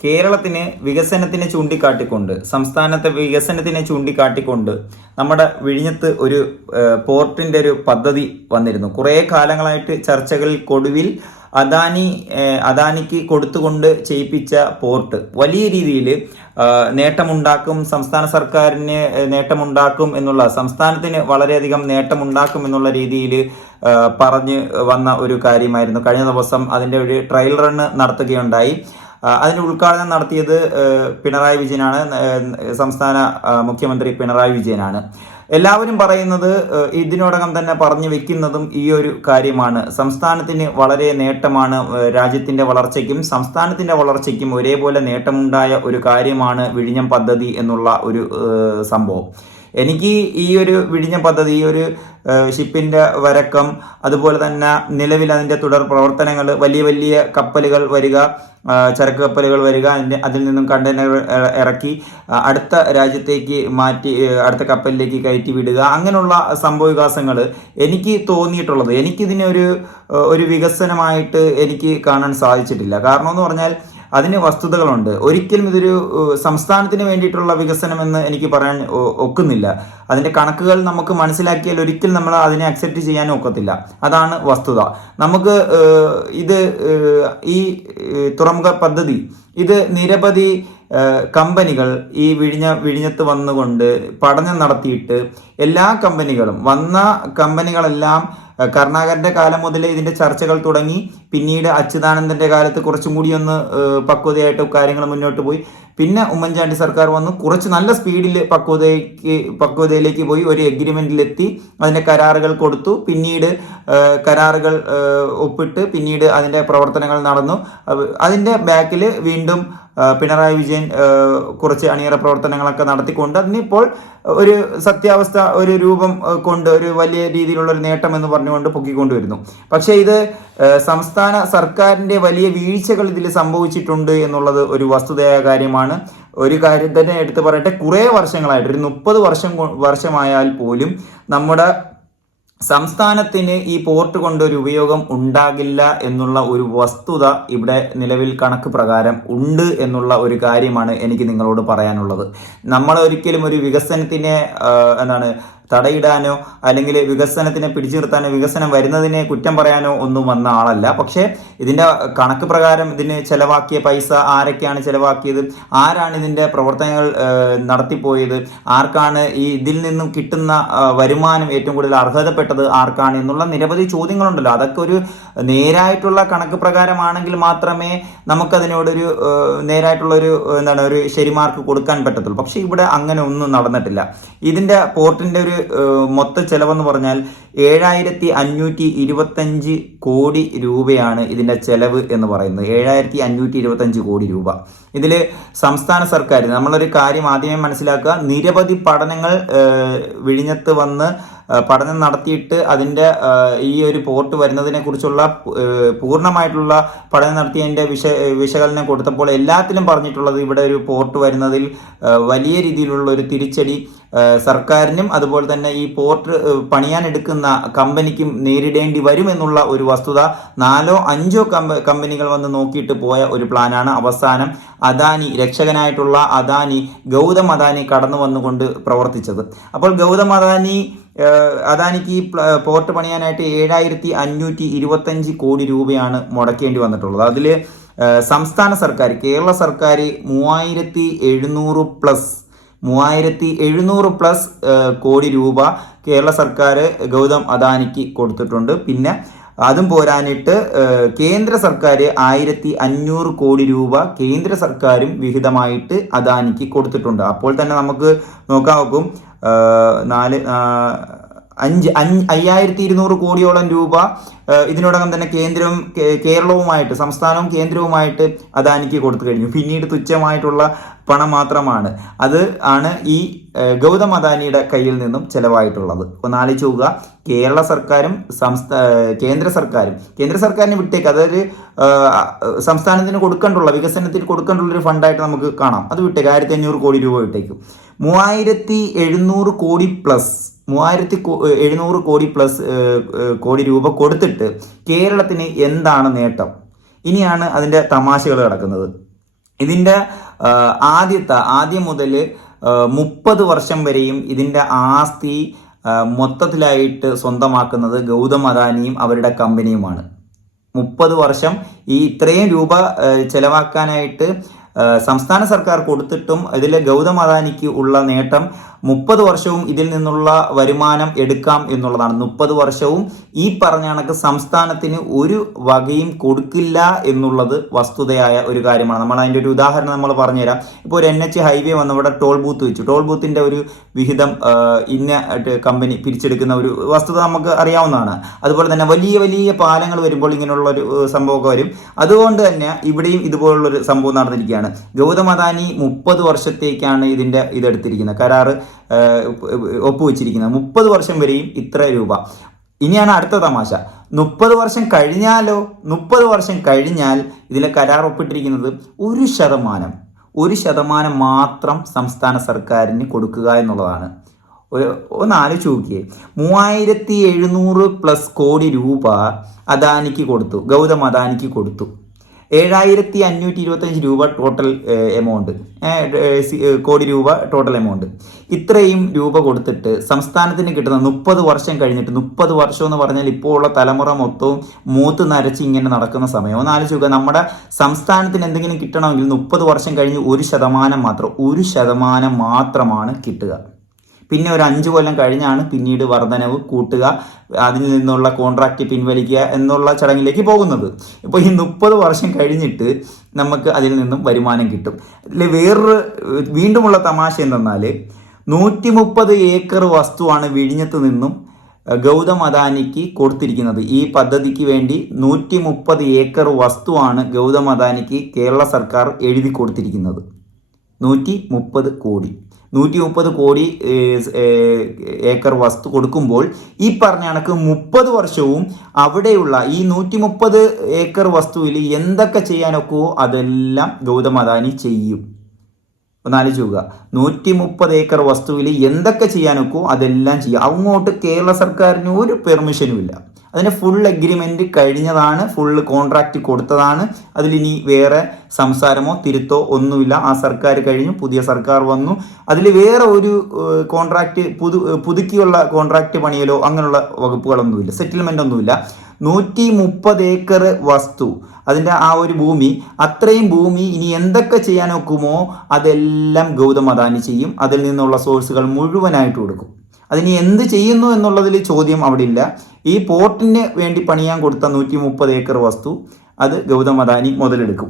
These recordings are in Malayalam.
കേരളത്തിന് വികസനത്തിനെ ചൂണ്ടിക്കാട്ടിക്കൊണ്ട് സംസ്ഥാനത്തെ വികസനത്തിനെ ചൂണ്ടിക്കാട്ടിക്കൊണ്ട് നമ്മുടെ വിഴിഞ്ഞത്ത് ഒരു പോർട്ടിന്റെ ഒരു പദ്ധതി വന്നിരുന്നു. കുറേ കാലങ്ങളായിട്ട് ചർച്ചകളിൽ കൊടുവിൽ അദാനി അദാനിക്ക് കൊടുത്തുകൊണ്ട് ചെയ്യിപ്പിച്ച പോർട്ട് വലിയ രീതിയിൽ നേട്ടമുണ്ടാക്കും സംസ്ഥാന സർക്കാരിന് നേട്ടമുണ്ടാക്കും എന്നുള്ള സംസ്ഥാനത്തിന് വളരെയധികം നേട്ടമുണ്ടാക്കും എന്നുള്ള രീതിയിൽ പറഞ്ഞ് വന്ന ഒരു കാര്യമായിരുന്നു. കഴിഞ്ഞ ദിവസം അതിന്റെ ഒരു ട്രയൽ റണ്ണ് നടത്തുകയുണ്ടായി. ആ, അതിന്റെ ഉദ്ഘാടനം നടത്തിയത് പിണറായി വിജയനാണ്. സംസ്ഥാന മുഖ്യമന്ത്രി പിണറായി വിജയനാണ്. എല്ലാവരും പറയുന്നത് ഇതിനോടകം തന്നെ പറഞ്ഞു വെക്കുന്നതും ഈ ഒരു കാര്യമാണ്. സംസ്ഥാനത്തിന് വളരെ നേട്ടമാണ് രാജ്യത്തിന്റെ വളർച്ചയ്ക്കും സംസ്ഥാനത്തിന്റെ വളർച്ചയ്ക്കും ഒരേപോലെ നേട്ടമുണ്ടായ ഒരു കാര്യമാണ് വിഴിഞ്ഞം പദ്ധതി എന്നുള്ള ഒരു സംഭവം. എനിക്ക് ഈ ഒരു വിഴിഞ്ഞ പദ്ധതി ഈ ഒരു ഷിപ്പിന്റെ വരക്കം അതുപോലെ തന്നെ നിലവിൽ അതിന്റെ തുടർ പ്രവർത്തനങ്ങൾ വലിയ വലിയ കപ്പലുകൾ വരിക ചരക്ക് കപ്പലുകൾ വരിക അതിന്റെ അതിൽ നിന്നും കണ്ടെയ്നർ ഇറക്കി അടുത്ത രാജ്യത്തേക്ക് മാറ്റി അടുത്ത കപ്പലിലേക്ക് കയറ്റി വിടുക അങ്ങനെയുള്ള സംഭവ വികാസങ്ങൾ എനിക്ക് തോന്നിയിട്ടുള്ളത്. എനിക്കിതിനൊരു ഒരു വികസനമായിട്ട് എനിക്ക് കാണാൻ സാധിച്ചിട്ടില്ല. കാരണം എന്ന് പറഞ്ഞാൽ അതിന് വസ്തുതകളുണ്ട്. ഒരിക്കലും ഇതൊരു സംസ്ഥാനത്തിന് വേണ്ടിയിട്ടുള്ള വികസനമെന്ന് എനിക്ക് പറയാൻ ഒക്കുന്നില്ല. അതിന്റെ കണക്കുകൾ നമുക്ക് മനസ്സിലാക്കിയാൽ ഒരിക്കലും നമ്മൾ അതിനെ അക്സെപ്റ്റ് ചെയ്യാൻ ഒക്കത്തില്ല. അതാണ് വസ്തുത. നമുക്ക് ഇത് ഈ തുറമുഖ പദ്ധതി ഇത് നിരവധി കമ്പനികൾ ഈ വിഴിഞ്ഞ വിഴിഞ്ഞത്ത് വന്നുകൊണ്ട് പഠനം നടത്തിയിട്ട് എല്ലാ കമ്പനികളും വന്ന കമ്പനികളെല്ലാം ഏഹ്, കരുണാകരന്റെ കാലം മുതൽ ഇതിന്റെ ചർച്ചകൾ തുടങ്ങി. പിന്നീട് അച്യുതാനന്ദന്റെ കാലത്ത് കുറച്ചും കൂടി ഒന്ന് പക്വതയായിട്ട് കാര്യങ്ങൾ മുന്നോട്ട് പോയി. പിന്നെ ഉമ്മൻചാണ്ടി സർക്കാർ വന്നു. കുറച്ച് നല്ല സ്പീഡിൽ പക്വതയ്ക്ക് പക്വതയിലേക്ക് പോയി ഒരു എഗ്രിമെന്റിലെത്തി അതിന്റെ കരാറുകൾ കൊടുത്തു. പിന്നീട് കരാറുകൾ ഒപ്പിട്ട് പിന്നീട് അതിന്റെ പ്രവർത്തനങ്ങൾ നടന്നു. അതിന്റെ ബാക്കിൽ വീണ്ടും പിണറായി വിജയൻ കുറച്ച് അണിയറ പ്രവർത്തനങ്ങളൊക്കെ നടത്തിക്കൊണ്ട് അതിനിപ്പോൾ ഒരു സത്യാവസ്ഥ ഒരു രൂപം കൊണ്ട് ഒരു വലിയ രീതിയിലുള്ള ഒരു നേട്ടം എന്ന് പറഞ്ഞുകൊണ്ട് പൊക്കിക്കൊണ്ടുവരുന്നു പക്ഷേ ഇത് സംസ്ഥാന സർക്കാരിന്റെ വലിയ വീഴ്ചകൾ ഇതിൽ സംഭവിച്ചിട്ടുണ്ട് എന്നുള്ളത് ഒരു വസ്തുതയായ കാര്യമാണ്. ഒരു കാര്യം തന്നെ എടുത്തു പറയട്ടെ കുറേ വർഷങ്ങളായിട്ട് ഒരു മുപ്പത് വർഷം വർഷമായാൽ പോലും നമ്മുടെ സംസ്ഥാനത്തിന് ഈ പോർട്ട് കൊണ്ട് ഒരു ഉപയോഗം ഉണ്ടാകില്ല എന്നുള്ള ഒരു വസ്തുത ഇവിടെ നിലവിൽ കണക്ക് പ്രകാരം ഉണ്ട് എന്നുള്ള ഒരു കാര്യമാണ് എനിക്ക് നിങ്ങളോട് പറയാനുള്ളത്. നമ്മൾ ഒരിക്കലും ഒരു വികസനത്തിനെ എന്താണ് തടയിടാനോ അല്ലെങ്കിൽ വികസനത്തിനെ പിടിച്ചു നിർത്താനോ വികസനം വരുന്നതിനെ കുറ്റം പറയാനോ ഒന്നും വന്ന ആളല്ല. പക്ഷേ ഇതിന്റെ കണക്ക് പ്രകാരം ഇതിന് ചെലവാക്കിയ പൈസ ആരൊക്കെയാണ് ചെലവാക്കിയത്? ആരാണ് ഇതിന്റെ പ്രവർത്തനങ്ങൾ നടത്തിപ്പോയത്? ആർക്കാണ് ഈ ഇതിൽ നിന്നും കിട്ടുന്ന വരുമാനം ഏറ്റവും കൂടുതൽ അർഹതപ്പെട്ടത്? ആർക്കാണ് എന്നുള്ള നിരവധി ചോദ്യങ്ങളുണ്ടല്ലോ. അതൊക്കെ ഒരു നേരായിട്ടുള്ള കണക്ക് പ്രകാരമാണെങ്കിൽ മാത്രമേ നമുക്കതിനോടൊരു നേരായിട്ടുള്ള ഒരു എന്താണ് ഒരു ശരിമാർക്ക് കൊടുക്കാൻ പറ്റത്തുള്ളൂ. പക്ഷേ ഇവിടെ അങ്ങനെ ഒന്നും നടന്നിട്ടില്ല. ഇതിന്റെ പോർട്ടിന്റെ ഒരു മൊത്ത ചെലവെന്ന് പറഞ്ഞാൽ ഏഴായിരത്തി അഞ്ഞൂറ്റി ഇരുപത്തഞ്ച് കോടി രൂപയാണ് ഇതിന്റെ ചെലവ് എന്ന് പറയുന്നത്. ഏഴായിരത്തി അഞ്ഞൂറ്റി ഇരുപത്തഞ്ച് കോടി രൂപ. ഇതിൽ സംസ്ഥാന സർക്കാർ നമ്മളൊരു കാര്യം ആദ്യമേ മനസ്സിലാക്കുക. നിരവധി പഠനങ്ങൾ വിഴിഞ്ഞത്ത് വന്ന് പഠനം നടത്തിയിട്ട് അതിന്റെ ഈ ഒരു പോർട്ട് വരുന്നതിനെ കുറിച്ചുള്ള പൂർണമായിട്ടുള്ള പഠനം നടത്തിയതിന്റെ വിശ വിശകലനം കൊടുത്തപ്പോൾ എല്ലാത്തിലും പറഞ്ഞിട്ടുള്ളത് ഇവിടെ ഒരു പോർട്ട് വരുന്നതിൽ വലിയ രീതിയിലുള്ള ഒരു തിരിച്ചടി സർക്കാരിനും അതുപോലെ തന്നെ ഈ പോർട്ട് പണിയാൻ പണിയാനെടുക്കുന്ന കമ്പനിക്കും നേരിടേണ്ടി വരുമെന്നുള്ള ഒരു വസ്തുത നാലോ അഞ്ചോ കമ്പ കമ്പനികൾ വന്ന് നോക്കിയിട്ട് പോയ ഒരു പ്ലാനാണ്. അവസാനം അദാനി രക്ഷകനായിട്ടുള്ള അദാനി ഗൗതം അദാനി കടന്നു വന്നുകൊണ്ട് പ്രവർത്തിച്ചത്. അപ്പോൾ ഗൗതം അദാനി അദാനിക്ക് ഈ പോർട്ട് പണിയാനായിട്ട് ഏഴായിരത്തി അഞ്ഞൂറ്റി ഇരുപത്തഞ്ച് കോടി രൂപയാണ് മുടക്കേണ്ടി വന്നിട്ടുള്ളത്. അതിൽ സംസ്ഥാന സർക്കാർ കേരള സർക്കാർ മൂവായിരത്തി എഴുന്നൂറ് പ്ലസ് മൂവായിരത്തി എഴുന്നൂറ് പ്ലസ് കോടി രൂപ കേരള സർക്കാർ ഗൗതം അദാനിക്ക് കൊടുത്തിട്ടുണ്ട്. പിന്നെ അതും പോരാനിട്ട് കേന്ദ്ര സർക്കാർ ആയിരത്തി അഞ്ഞൂറ് കോടി രൂപ കേന്ദ്ര സർക്കാരും വിഹിതമായിട്ട് അദാനിക്ക് കൊടുത്തിട്ടുണ്ട്. അപ്പോൾ തന്നെ നമുക്ക് നോക്കാൻ നോക്കും. നാല് അഞ്ച് അഞ്ച് അയ്യായിരത്തി ഇരുന്നൂറ് കോടിയോളം രൂപ ഇതിനോടകം തന്നെ കേന്ദ്രവും കേരളവുമായിട്ട് സംസ്ഥാനവും കേന്ദ്രവുമായിട്ട് അദാനിക്ക് കൊടുത്തു കഴിഞ്ഞു. പിന്നീട് തുച്ഛമായിട്ടുള്ള പണം മാത്രമാണ്. അത് ആണ് ഈ ഗൗതം അദാനിയുടെ കയ്യിൽ നിന്നും ചെലവായിട്ടുള്ളത്. ഒന്ന് ആലോചിച്ച് നോക്കുക. കേരള സർക്കാരും സംസ്ഥാ കേന്ദ്ര സർക്കാരും കേന്ദ്ര സർക്കാരിന് വിട്ടേക്ക് അതൊരു സംസ്ഥാനത്തിന് കൊടുക്കേണ്ടുള്ള വികസനത്തിന് കൊടുക്കേണ്ടുള്ള ഒരു ഫണ്ടായിട്ട് നമുക്ക് കാണാം. അത് വിട്ടേക്ക്. ആയിരത്തി അഞ്ഞൂറ് കോടി രൂപ വിട്ടേക്കും. മൂവായിരത്തി എഴുന്നൂറ് കോടി പ്ലസ് മൂവായിരത്തി എഴുന്നൂറ് കോടി പ്ലസ് കോടി രൂപ കൊടുത്തിട്ട് കേരളത്തിന് എന്താണ് നേട്ടം? ഇനിയാണ് അതിന്റെ തമാശകൾ കിടക്കുന്നത് ഇതിന്റെ ആദ്യത്തെ ആദ്യം മുതൽ മുപ്പത് വർഷം വരെയും ഇതിന്റെ ആസ്തി മൊത്തത്തിലായിട്ട് സ്വന്തമാക്കുന്നത് ഗൗതം അദാനിയും അവരുടെ കമ്പനിയുമാണ്. മുപ്പത് വർഷം ഈ ഇത്രയും രൂപ ചെലവാക്കാനായിട്ട് സംസ്ഥാന സർക്കാർ കൊടുത്തിട്ടും ഇതിൽ ഗൗതം അദാനിക്ക് ഉള്ള നേട്ടം മുപ്പത് വർഷവും ഇതിൽ നിന്നുള്ള വരുമാനം എടുക്കാം എന്നുള്ളതാണ്. മുപ്പത് വർഷവും ഈ പറഞ്ഞ കണക്ക് സംസ്ഥാനത്തിന് ഒരു വകയും കൊടുക്കില്ല എന്നുള്ളത് വസ്തുതയായ ഒരു കാര്യമാണ്. നമ്മൾ അതിന്റെ ഒരു ഉദാഹരണം നമ്മൾ പറഞ്ഞുതരാം. ഇപ്പോൾ ഒരു എൻ എച്ച് ഹൈവേ വന്ന്. ഇവിടെ ടോൾ ബൂത്ത് വെച്ചു. ടോൾ ബൂത്തിന്റെ ഒരു വിഹിതം ഇന്ന കമ്പനി പിരിച്ചെടുക്കുന്ന ഒരു വസ്തുത നമുക്ക് അറിയാവുന്നതാണ്. അതുപോലെ തന്നെ വലിയ വലിയ പാലങ്ങൾ വരുമ്പോൾ ഇങ്ങനെയുള്ള ഒരു സംഭവമൊക്കെ വരും. അതുകൊണ്ട് തന്നെ ഇവിടെയും ഇതുപോലുള്ളൊരു സംഭവം നടന്നിരിക്കുകയാണ്. ഗൗതം അദാനി മുപ്പത് വർഷത്തേക്കാണ് ഇതിന്റെ ഇതെടുത്തിരിക്കുന്നത്. കരാറ് ഒപ്പുവെച്ചിരിക്കുന്നത് മുപ്പത് വർഷം വരെയും ഇത്ര രൂപ. ഇനിയാണ് അടുത്ത തമാശ. മുപ്പത് വർഷം കഴിഞ്ഞാലോ? മുപ്പത് വർഷം കഴിഞ്ഞാൽ ഇതിലെ കരാർ ഒപ്പിട്ടിരിക്കുന്നത് ഒരു ശതമാനം. ഒരു ശതമാനം മാത്രം സംസ്ഥാന സർക്കാരിന് കൊടുക്കുക എന്നുള്ളതാണ്. ഒന്ന് ആലോചിച്ച് നോക്കിയേ. മൂവായിരത്തി എഴുന്നൂറ് പ്ലസ് കോടി രൂപ അദാനിക്ക് കൊടുത്തു. ഗൗതം അദാനിക്ക് കൊടുത്തു. ഏഴായിരത്തി അഞ്ഞൂറ്റി ഇരുപത്തഞ്ച് രൂപ ടോട്ടൽ എമൗണ്ട് കോടി രൂപ ടോട്ടൽ എമൗണ്ട് ഇത്രയും രൂപ കൊടുത്തിട്ട് സംസ്ഥാനത്തിന് കിട്ടുന്ന മുപ്പത് വർഷം കഴിഞ്ഞിട്ട് മുപ്പത് വർഷം എന്ന് പറഞ്ഞാൽ ഇപ്പോൾ ഉള്ള തലമുറ മൊത്തവും മൂത്ത് നരച്ച് ഇങ്ങനെ നടക്കുന്ന സമയം. ഒന്ന് ആലോചിച്ച് നോക്കുക നമ്മുടെ സംസ്ഥാനത്തിന് എന്തെങ്കിലും കിട്ടണമെങ്കിൽ മുപ്പത് വർഷം കഴിഞ്ഞ് ഒരു ശതമാനം മാത്രം ഒരു ശതമാനം മാത്രമാണ് കിട്ടുക. പിന്നെ ഒരു അഞ്ച് കൊല്ലം കഴിഞ്ഞാണ് പിന്നീട് വർധനവ് കൂട്ടുക അതിൽ നിന്നുള്ള കോൺട്രാക്റ്റ് പിൻവലിക്കുക എന്നുള്ള ചടങ്ങിലേക്ക് പോകുന്നത്. ഇപ്പോൾ ഈ മുപ്പത് വർഷം കഴിഞ്ഞിട്ട് നമുക്ക് അതിൽ നിന്നും വരുമാനം കിട്ടും. അല്ലെ വേറൊരു വീണ്ടുമുള്ള തമാശ എന്തെന്നാൽ നൂറ്റി മുപ്പത് ഏക്കർ വസ്തുവാണ് വിഴിഞ്ഞത്ത് നിന്നും ഗൗതം അദാനിക്ക് കൊടുത്തിരിക്കുന്നത്. ഈ പദ്ധതിക്ക് വേണ്ടി നൂറ്റി മുപ്പത് ഏക്കർ വസ്തുവാണ് ഗൗതം അദാനിക്ക് കേരള സർക്കാർ എഴുതി കൊടുത്തിരിക്കുന്നത്. നൂറ്റി മുപ്പത് കോടി. നൂറ്റി മുപ്പത് കോടി ഏക്കർ വസ്തു കൊടുക്കുമ്പോൾ ഈ പറഞ്ഞ കണക്ക് മുപ്പത് വർഷവും അവിടെയുള്ള ഈ നൂറ്റി മുപ്പത് ഏക്കർ വസ്തുവിൽ എന്തൊക്കെ ചെയ്യാനൊക്കെയോ അതെല്ലാം ഗൗതം അദാനി ചെയ്യും. ഒന്നാലോചിക്കുക നൂറ്റി മുപ്പത് ഏക്കർ വസ്തുവിൽ എന്തൊക്കെ ചെയ്യാനൊക്കെയോ അതെല്ലാം ചെയ്യും. അങ്ങോട്ട് കേരള സർക്കാരിന് ഒരു പെർമിഷനും ഇല്ല. അതിന് ഫുൾ എഗ്രിമെന്റ് കഴിഞ്ഞതാണ് ഫുൾ കോൺട്രാക്റ്റ് കൊടുത്തതാണ്. അതിലിനി വേറെ സംസാരമോ തിരുത്തോ ഒന്നുമില്ല. ആ സർക്കാർ കഴിഞ്ഞു പുതിയ സർക്കാർ വന്നു. അതിൽ വേറെ ഒരു കോൺട്രാക്റ്റ് പുതു പുതുക്കിയുള്ള കോൺട്രാക്റ്റ് പണിയലോ അങ്ങനെയുള്ള വകുപ്പുകളൊന്നുമില്ല. സെറ്റിൽമെന്റ് ഒന്നുമില്ല. നൂറ്റി മുപ്പത് ഏക്കർ വസ്തു. അതിന്റെ ആ ഒരു ഭൂമി അത്രയും ഭൂമി ഇനി എന്തൊക്കെ ചെയ്യാൻ ഒക്കുമോ അതെല്ലാം ഗൗതം അദാനി ചെയ്യും. അതിൽ നിന്നുള്ള സോഴ്സുകൾ മുഴുവനായിട്ട് കൊടുക്കും. അതിനി എന്ത് ചെയ്യുന്നു എന്നുള്ളതിൽ ചോദ്യം അവിടെ ഇല്ല ഈ പോർട്ടിന് വേണ്ടി പണിയാൻ കൊടുത്ത നൂറ്റി മുപ്പത് ഏക്കർ വസ്തു അത് ഗൗതം അദാനി മുതലെടുക്കും.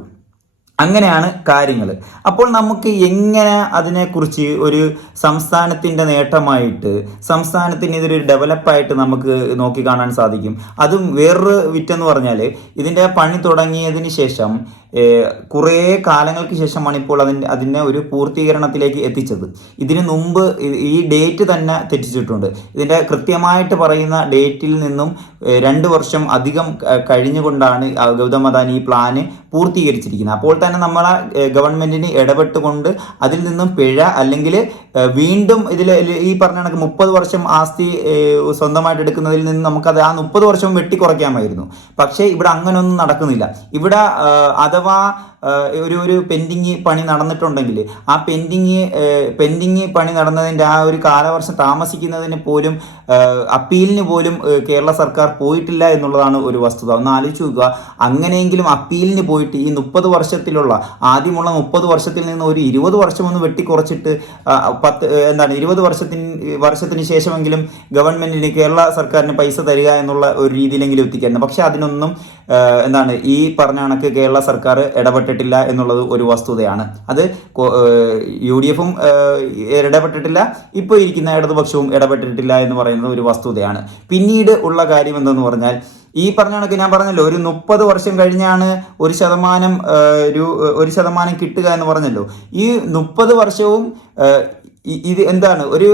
അങ്ങനെയാണ് കാര്യങ്ങൾ അപ്പോൾ നമുക്ക് എങ്ങനെ അതിനെക്കുറിച്ച് ഒരു സംസ്ഥാനത്തിന്റെ നേട്ടമായിട്ട് സംസ്ഥാനത്തിന് ഇതൊരു ഡെവലപ്പായിട്ട് നമുക്ക് നോക്കി കാണാൻ സാധിക്കും? അതും വേറൊരു വിറ്റെന്ന് പറഞ്ഞാൽ ഇതിന്റെ പണി തുടങ്ങിയതിന് ശേഷം കുറേ കാലങ്ങൾക്ക് ശേഷമാണ് ഇപ്പോൾ അതിന്റെ അതിനെ ഒരു പൂർത്തീകരണത്തിലേക്ക് എത്തിച്ചത്. ഇതിനു മുമ്പ് ഈ ഡേറ്റ് തന്നെ തെറ്റിച്ചിട്ടുണ്ട്. ഇതിന്റെ കൃത്യമായിട്ട് പറയുന്ന ഡേറ്റിൽ നിന്നും രണ്ട് വർഷം അധികം കഴിഞ്ഞുകൊണ്ടാണ് ഗൗതം അദാനി ഈ പ്ലാന് പൂർത്തീകരിച്ചിരിക്കുന്നത്. അപ്പോൾ തന്നെ നമ്മളെ ഗവൺമെന്റിന് ഇടപെട്ടുകൊണ്ട് അതിൽ നിന്നും പിഴ അല്ലെങ്കിൽ വീണ്ടും ഇതിൽ ഈ പറഞ്ഞ കണക്ക് മുപ്പത് വർഷം ആസ്തി സ്വന്തമായിട്ട് എടുക്കുന്നതിൽ നിന്ന് നമുക്കത് ആ മുപ്പത് വർഷം വെട്ടിക്കുറയ്ക്കാമായിരുന്നു. പക്ഷേ ഇവിടെ അങ്ങനെയൊന്നും നടക്കുന്നില്ല. ഇവിടെ അഥവാ ഒരു ഒരു പെൻഡിങ് പണി നടന്നിട്ടുണ്ടെങ്കിൽ ആ പെൻഡിങ് പെൻഡിങ് പണി നടന്നതിന്റെ ആ ഒരു കാലവർഷം താമസിക്കുന്നതിന് പോലും അപ്പീലിന് പോലും കേരള സർക്കാർ പോയിട്ടില്ല എന്നുള്ളതാണ് ഒരു വസ്തുത. ഒന്ന് ആലോചിച്ച് നോക്കുക. അങ്ങനെയെങ്കിലും അപ്പീലിന് പോയിട്ട് ഈ മുപ്പത് വർഷത്തിലുള്ള ആദ്യമുള്ള മുപ്പത് വർഷത്തിൽ നിന്ന് ഒരു ഇരുപത് വർഷം ഒന്ന് വെട്ടിക്കുറച്ചിട്ട് പത്ത് എന്താണ് ഇരുപത് വർഷത്തിന് വർഷത്തിന് ശേഷമെങ്കിലും ഗവൺമെന്റിന് കേരള സർക്കാരിന് പൈസ തരിക എന്നുള്ള ഒരു രീതിയിലെങ്കിലും എത്തിക്കായിരുന്നു. പക്ഷേ അതിനൊന്നും എന്താണ് ഈ പറഞ്ഞ കണക്ക് കേരള സർക്കാർ ഇടപെട്ടിട്ടില്ല എന്നുള്ളത് ഒരു വസ്തുതയാണ്. അത് യു ഡി എഫും ഇടപെട്ടിട്ടില്ല ഇപ്പോൾ ഇരിക്കുന്ന ഇടതുപക്ഷവും ഇടപെട്ടിട്ടില്ല എന്ന് പറയുന്നത് ഒരു വസ്തുതയാണ്. പിന്നീട് ഉള്ള കാര്യം എന്തെന്ന് പറഞ്ഞാൽ ഈ പറഞ്ഞ കണക്ക് ഞാൻ പറഞ്ഞല്ലോ ഒരു മുപ്പത് വർഷം കഴിഞ്ഞാണ് ഒരു ശതമാനം ഒരു ഒരു ശതമാനം കിട്ടുക എന്ന് പറഞ്ഞല്ലോ. ഈ മുപ്പത് വർഷവും ഇത് എന്താണ്? ഒരു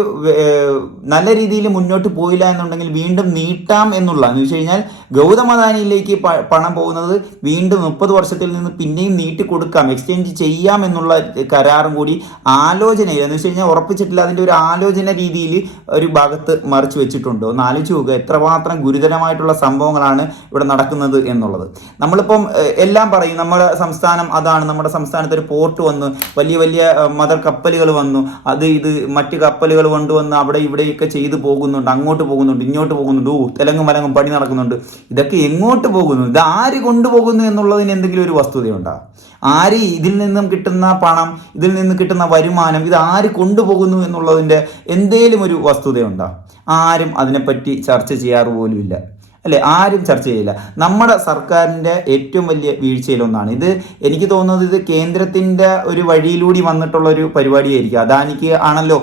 നല്ല രീതിയിൽ മുന്നോട്ട് പോയില്ല എന്നുണ്ടെങ്കിൽ വീണ്ടും നീട്ടാം എന്നുള്ള എന്ന് വെച്ച് കഴിഞ്ഞാൽ ഗൗതം അദാനിയിലേക്ക് പണം പോകുന്നത് വീണ്ടും മുപ്പത് വർഷത്തിൽ നിന്ന് പിന്നെയും നീട്ടി കൊടുക്കാം എക്സ്ചേഞ്ച് ചെയ്യാം എന്നുള്ള കരാറും കൂടി ആലോചനയിൽ എന്ന് വെച്ച് കഴിഞ്ഞാൽ ഉറപ്പിച്ചിട്ടില്ല അതിന്റെ ഒരു ആലോചന രീതിയിൽ ഒരു ഭാഗത്ത് മറിച്ച് വെച്ചിട്ടുണ്ട്. ഒന്ന് ആലോചിച്ച് നോക്കുക എത്രമാത്രം ഗുരുതരമായിട്ടുള്ള സംഭവങ്ങളാണ് ഇവിടെ നടക്കുന്നത് എന്നുള്ളത്. നമ്മളിപ്പം എല്ലാം പറയും നമ്മുടെ സംസ്ഥാനം അതാണ് നമ്മുടെ സംസ്ഥാനത്ത് ഒരു പോർട്ട് വന്നു വലിയ വലിയ മദർ കപ്പലുകൾ വന്നു അത് ഇത് മറ്റ് കപ്പലുകൾ കൊണ്ടുവന്ന് അവിടെ ഇവിടെയൊക്കെ ചെയ്ത് പോകുന്നുണ്ട് അങ്ങോട്ട് പോകുന്നുണ്ട് ഇങ്ങോട്ട് പോകുന്നുണ്ട്. ഓ തെലങ്കും മലങ്ങും പണി നടക്കുന്നുണ്ട്. ഇതൊക്കെ എങ്ങോട്ട് പോകുന്നു? ഇത് ആര് കൊണ്ടുപോകുന്നു എന്നുള്ളതിന് എന്തെങ്കിലും ഒരു വസ്തുതയുണ്ടോ? ആര് ഇതിൽ നിന്നും കിട്ടുന്ന പണം ഇതിൽ നിന്ന് കിട്ടുന്ന വരുമാനം ഇത് ആര് കൊണ്ടുപോകുന്നു എന്നുള്ളതിന്റെ എന്തേലും ഒരു വസ്തുതയുണ്ടോ? ആരും അതിനെപ്പറ്റി ചർച്ച ചെയ്യാറ് പോലുമില്ല. അല്ലെ? ആരും ചർച്ച ചെയ്യില്ല. നമ്മുടെ സർക്കാരിന്റെ ഏറ്റവും വലിയ വീഴ്ചയിലൊന്നാണ്. ഇത് എനിക്ക് തോന്നുന്നത് ഇത് കേന്ദ്രത്തിന്റെ ഒരു വഴിയിലൂടെ വന്നിട്ടുള്ള ഒരു പരിപാടിയായിരിക്കും. അദാനിക്ക് ആണല്ലോ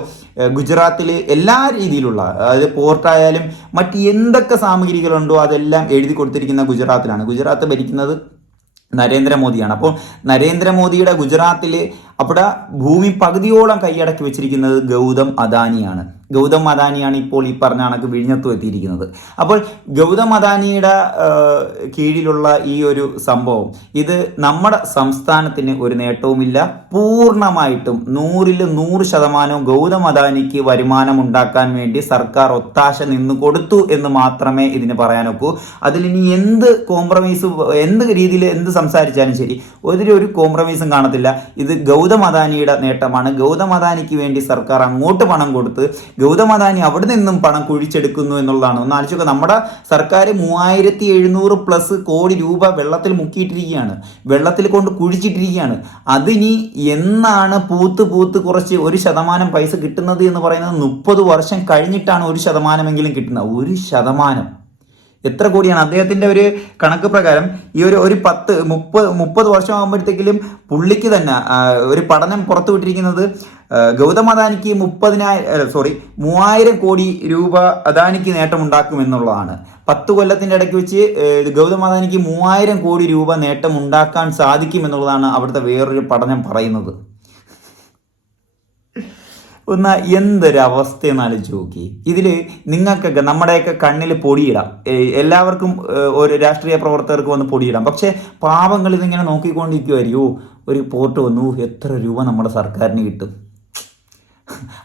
ഗുജറാത്തിൽ എല്ലാ രീതിയിലുള്ള അതായത് പോർട്ടായാലും മറ്റ് എന്തൊക്കെ സാമഗ്രികളുണ്ടോ അതെല്ലാം എഴുതി കൊടുത്തിരിക്കുന്ന ഗുജറാത്തിലാണ്. ഗുജറാത്ത് ഭരിക്കുന്നത് നരേന്ദ്രമോദിയാണ്. അപ്പോൾ നരേന്ദ്രമോദിയുടെ ഗുജറാത്തിൽ അവിടെ ഭൂമി പകുതിയോളം കൈയടക്കി വെച്ചിരിക്കുന്നത് ഗൗതം അദാനിയാണ്. ഗൗതം അദാനിയാണ് ഇപ്പോൾ ഈ പറഞ്ഞ കണക്ക് വിഴിഞ്ഞത്തു എത്തിയിരിക്കുന്നത്. അപ്പോൾ ഗൗതം അദാനിയുടെ കീഴിലുള്ള ഈ ഒരു സംഭവം ഇത് നമ്മുടെ സംസ്ഥാനത്തിന് ഒരു നേട്ടവുമില്ല. പൂർണമായിട്ടും നൂറിൽ നൂറ് ശതമാനവും ഗൗതം അദാനിക്ക് വരുമാനം ഉണ്ടാക്കാൻ വേണ്ടി സർക്കാർ ഒത്താശ നിന്ന് കൊടുത്തു എന്ന് മാത്രമേ ഇതിന് പറയാനൊക്കൂ അതിലിനി എന്ത് കോംപ്രമൈസ് എന്ത് രീതിയിൽ എന്ത് സംസാരിച്ചാലും ശരി ഒരു ഒരു കോംപ്രമൈസും കാണത്തില്ല. ഇത് ഗൗതം അദാനിയുടെ നേട്ടമാണ്. ഗൗതം അദാനിക്ക് വേണ്ടി സർക്കാർ അങ്ങോട്ട് പണം കൊടുത്ത് ഗൗതം അദാനി അവിടെ നിന്നും പണം കുഴിച്ചെടുക്കുന്നു എന്നുള്ളതാണ്. ഒന്ന് ആലോചിക്കുക നമ്മുടെ സർക്കാർ മൂവായിരത്തി എഴുന്നൂറ് പ്ലസ് കോടി രൂപ വെള്ളത്തിൽ മുക്കിയിട്ടിരിക്കുകയാണ്. വെള്ളത്തിൽ കൊണ്ട് കുഴിച്ചിട്ടിരിക്കുകയാണ്. അതിനി എന്നാണ് പൂത്ത് പൂത്ത് കുറച്ച് ഒരു ശതമാനം പൈസ കിട്ടുന്നത് എന്ന് പറയുന്നത്? മുപ്പത് വർഷം കഴിഞ്ഞിട്ടാണ് ഒരു ശതമാനമെങ്കിലും കിട്ടുന്നത്. ഒരു ശതമാനം. എത്ര കോടിയാണ്? അദ്ദേഹത്തിന്റെ ഒരു കണക്ക് പ്രകാരം ഈ ഒരു ഒരു പത്ത് മുപ്പത് മുപ്പത് വർഷം ആകുമ്പോഴത്തേക്കിലും പുള്ളിക്ക് തന്നെ ഒരു പഠനം പുറത്തുവിട്ടിരിക്കുന്നത് ഗൗതം അദാനിക്ക് മുപ്പതിനായിരം സോറി മൂവായിരം കോടി രൂപ അദാനിക്ക് നേട്ടമുണ്ടാക്കും എന്നുള്ളതാണ്. പത്ത് കൊല്ലത്തിന്റെ ഇടയ്ക്ക് വെച്ച് ഗൗതം അദാനിക്ക് മൂവായിരം കോടി രൂപ നേട്ടം ഉണ്ടാക്കാൻ സാധിക്കും എന്നുള്ളതാണ് അവിടുത്തെ വേറൊരു പഠനം പറയുന്നത്. ഒന്ന് എന്തൊരവസ്ഥ എന്നാലും നോക്കി. ഇതിൽ നിങ്ങൾക്കൊക്കെ നമ്മുടെയൊക്കെ കണ്ണിൽ പൊടിയിടാം. എല്ലാവർക്കും ഒരു രാഷ്ട്രീയ പ്രവർത്തകർക്ക് വന്ന് പൊടിയിടാം. പക്ഷേ പാവങ്ങൾ ഇതിങ്ങനെ നോക്കിക്കൊണ്ടിരിക്കുമായിരിക്കും "ഓ, ഒരു പോർട്ട് വന്നു. എത്ര രൂപ നമ്മുടെ സർക്കാരിന് കിട്ടും.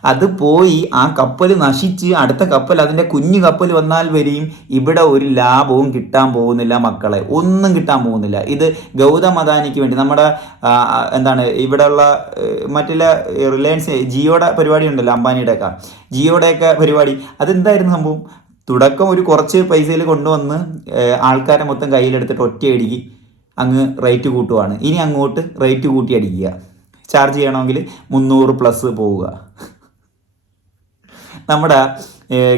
അത് പോയി ആ കപ്പൽ നശിച്ച് അടുത്ത കപ്പൽ അതിന്റെ കുഞ്ഞു കപ്പൽ വന്നാൽ വരെയും ഇവിടെ ഒരു ലാഭവും കിട്ടാൻ പോകുന്നില്ല മക്കളെ. ഒന്നും കിട്ടാൻ പോകുന്നില്ല. ഇത് ഗൗതം അദാനിക്ക് വേണ്ടി നമ്മുടെ എന്താണ് ഇവിടെയുള്ള മറ്റുള്ള റിലയൻസ് ജിയോയുടെ പരിപാടി ഉണ്ടല്ലോ അംബാനിയുടെയൊക്കെ. ജിയോയുടെയൊക്കെ പരിപാടി. അതെന്തായിരുന്നു സംഭവം? തുടക്കം ഒരു കുറച്ച് പൈസയിൽ കൊണ്ടുവന്ന് ആൾക്കാരെ മൊത്തം കയ്യിലെടുത്തിട്ട് ഒറ്റയടിക്ക് അങ്ങ് റേറ്റ് കൂട്ടുവാണ്. ഇനി അങ്ങോട്ട് റേറ്റ് കൂട്ടി അടിക്കുക. ചാർജ് ചെയ്യണമെങ്കിൽ മുന്നൂറ് പ്ലസ് പോവുക. നമ്മുടെ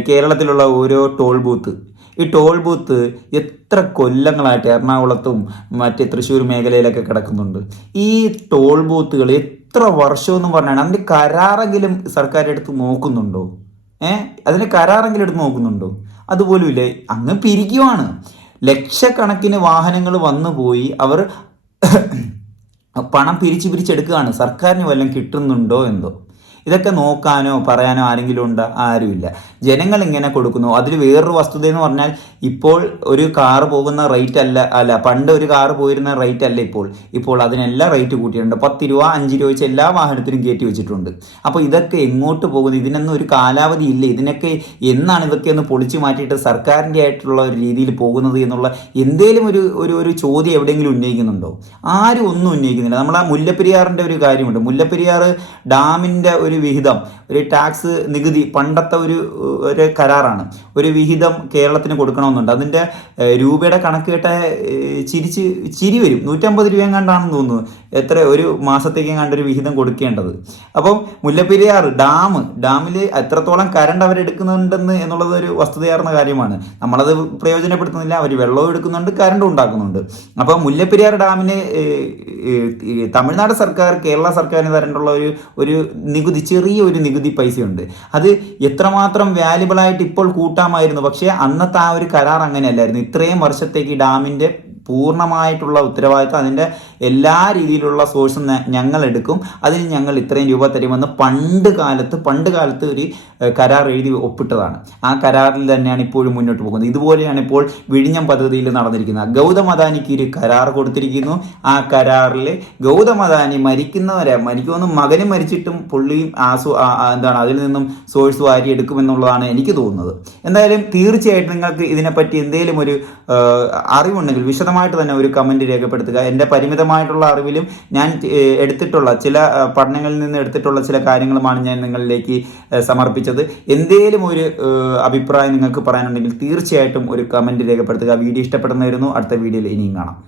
കേരളത്തിലുള്ള ഓരോ ടോൾ ബൂത്ത് ഈ ടോൾ ബൂത്ത് എത്ര കൊല്ലങ്ങളായിട്ട് എറണാകുളത്തും മറ്റ് തൃശ്ശൂർ മേഖലയിലൊക്കെ കിടക്കുന്നുണ്ട്. ഈ ടോൾ ബൂത്തുകൾ എത്ര വർഷമെന്ന് പറഞ്ഞാണ്. അതിന്റെ കരാറെങ്കിലും സർക്കാർ എടുത്ത് നോക്കുന്നുണ്ടോ? ഏ അതിന് കരാറെങ്കിലും എടുത്ത് നോക്കുന്നുണ്ടോ? അതുപോലുമില്ല. അങ്ങ് പിരിക്കുവാണ്. ലക്ഷക്കണക്കിന് വാഹനങ്ങൾ വന്നു പോയി അവർ പണം പിരിച്ചു പിരിച്ചെടുക്കുകയാണ് സർക്കാരിന് വല്ലതും കിട്ടുന്നുണ്ടോ എന്തോ? ഇതൊക്കെ നോക്കാനോ പറയാനോ ആരെങ്കിലും ഉണ്ട്? ആരുമില്ല. ജനങ്ങൾ ഇങ്ങനെ കൊടുക്കുന്നു. അതിൽ വേറൊരു വസ്തുത എന്ന് പറഞ്ഞാൽ ഇപ്പോൾ ഒരു കാർ പോകുന്ന റേറ്റ് അല്ല അല്ല പണ്ട് ഒരു കാർ പോയിരുന്ന റേറ്റ് അല്ല ഇപ്പോൾ. ഇപ്പോൾ അതിനെല്ലാം റേറ്റ് കൂട്ടിയിട്ടുണ്ട്. പത്ത് രൂപ അഞ്ച് രൂപ വെച്ച് എല്ലാ വാഹനത്തിനും കയറ്റി വെച്ചിട്ടുണ്ട്. അപ്പോൾ ഇതൊക്കെ എങ്ങോട്ട് പോകുന്നു? ഇതിനൊന്നും ഒരു കാലാവധി ഇല്ല. ഇതിനൊക്കെ എന്നാണ് ഇതൊക്കെ ഒന്ന് പൊളിച്ചു മാറ്റിയിട്ട് സർക്കാരിന്റെ ആയിട്ടുള്ള ഒരു രീതിയിൽ പോകുന്നത് എന്നുള്ള എന്തേലും ഒരു ഒരു ഒരു ചോദ്യം എവിടെയെങ്കിലും ഉന്നയിക്കുന്നുണ്ടോ? ആരും ഒന്നും ഉന്നയിക്കുന്നില്ല. ആ മുല്ലപ്പെരിയാറിന്റെ ഒരു കാര്യമുണ്ട്. മുല്ലപ്പെരിയാർ ഡാമിന്റെ വിഹിതം ഒരു ടാക്സ് നികുതി പണ്ടത്തെ ഒരു ഒരു കരാറാണ്. ഒരു വിഹിതം കേരളത്തിന് കൊടുക്കണമെന്നുണ്ട്. അതിന്റെ രൂപയുടെ കണക്ക് കേട്ട ചിരിച്ച് ചിരി വരും. നൂറ്റമ്പത് രൂപയും കണ്ടാണെന്ന് തോന്നുന്നു. എത്ര ഒരു മാസത്തേക്കും കണ്ടൊരു വിഹിതം കൊടുക്കേണ്ടത്. അപ്പം മുല്ലപ്പെരിയാർ ഡാം ഡാമിൽ എത്രത്തോളം കരണ്ട് അവരെടുക്കുന്നുണ്ടെന്ന് എന്നുള്ളത് ഒരു വസ്തുതയാർന്ന കാര്യമാണ്. നമ്മളത് പ്രയോജനപ്പെടുത്തുന്നില്ല. അവർ വെള്ളവും എടുക്കുന്നുണ്ട് കരണ്ടും ഉണ്ടാക്കുന്നുണ്ട്. അപ്പോൾ മുല്ലപ്പെരിയാർ ഡാമിന് തമിഴ്നാട് സർക്കാർ കേരള സർക്കാരിന് തരേണ്ടുള്ള ഒരു ഒരു നികുതി ചെറിയ ഒരു നികുതി പൈസയുണ്ട്. അത് എത്രമാത്രം വാല്യുബിൾ ആയിട്ട് ഇപ്പോൾ കൂട്ടാമായിരുന്നു. പക്ഷേ അന്നത്തെ ആ ഒരു കരാർ അങ്ങനെയല്ലായിരുന്നു. ഇത്രയും വർഷത്തേക്ക് ഈ ഡാമിന്റെ പൂർണമായിട്ടുള്ള ഉത്തരവാദിത്വം അതിന്റെ എല്ലാ രീതിയിലുള്ള സോഴ്സും ഞങ്ങൾ എടുക്കും. അതിന് ഞങ്ങൾ ഇത്രയും രൂപ തരുമെന്ന് പണ്ട് കാലത്ത് പണ്ട് കാലത്ത് ഒരു കരാർ എഴുതി ഒപ്പിട്ടതാണ്. ആ കരാറിൽ തന്നെയാണ് ഇപ്പോഴും മുന്നോട്ട് പോകുന്നത്. ഇതുപോലെയാണ് ഇപ്പോൾ വിഴിഞ്ഞം പദ്ധതിയിൽ നടന്നിരിക്കുന്നത്. ഗൗതം അദാനിക്ക് ഒരു കരാർ കൊടുത്തിരിക്കുന്നു. ആ കരാറിൽ ഗൗതം അദാനി മരിക്കുന്നവരെ മരിക്കുമെന്ന് മകന് മരിച്ചിട്ടും പുള്ളിയും ആസു എന്താണ് അതിൽ നിന്നും സോഴ്സ് വാരി എടുക്കുമെന്നുള്ളതാണ് എനിക്ക് തോന്നുന്നത്. എന്തായാലും തീർച്ചയായിട്ടും നിങ്ങൾക്ക് ഇതിനെപ്പറ്റി എന്തെങ്കിലും ഒരു അറിവുണ്ടെങ്കിൽ അറിവുണ്ടെങ്കിൽ വിശദമായിട്ട് തന്നെ ഒരു കമന്റ് രേഖപ്പെടുത്തുക. എന്റെ പരിമിതമായിട്ടുള്ള അറിവിലും ഞാൻ എടുത്തിട്ടുള്ള ചില പഠനങ്ങളിൽ നിന്ന് എടുത്തിട്ടുള്ള ചില കാര്യങ്ങളുമാണ് ഞാൻ നിങ്ങളിലേക്ക് സമർപ്പിച്ചത്. എന്തേലും ഒരു അഭിപ്രായം നിങ്ങൾക്ക് പറയാനുണ്ടെങ്കിൽ തീർച്ചയായിട്ടും ഒരു കമന്റ് രേഖപ്പെടുത്തുക. വീഡിയോ ഇഷ്ടപ്പെടുന്നവരുന്നു. അടുത്ത വീഡിയോയിൽ ഇനിയും കാണാം.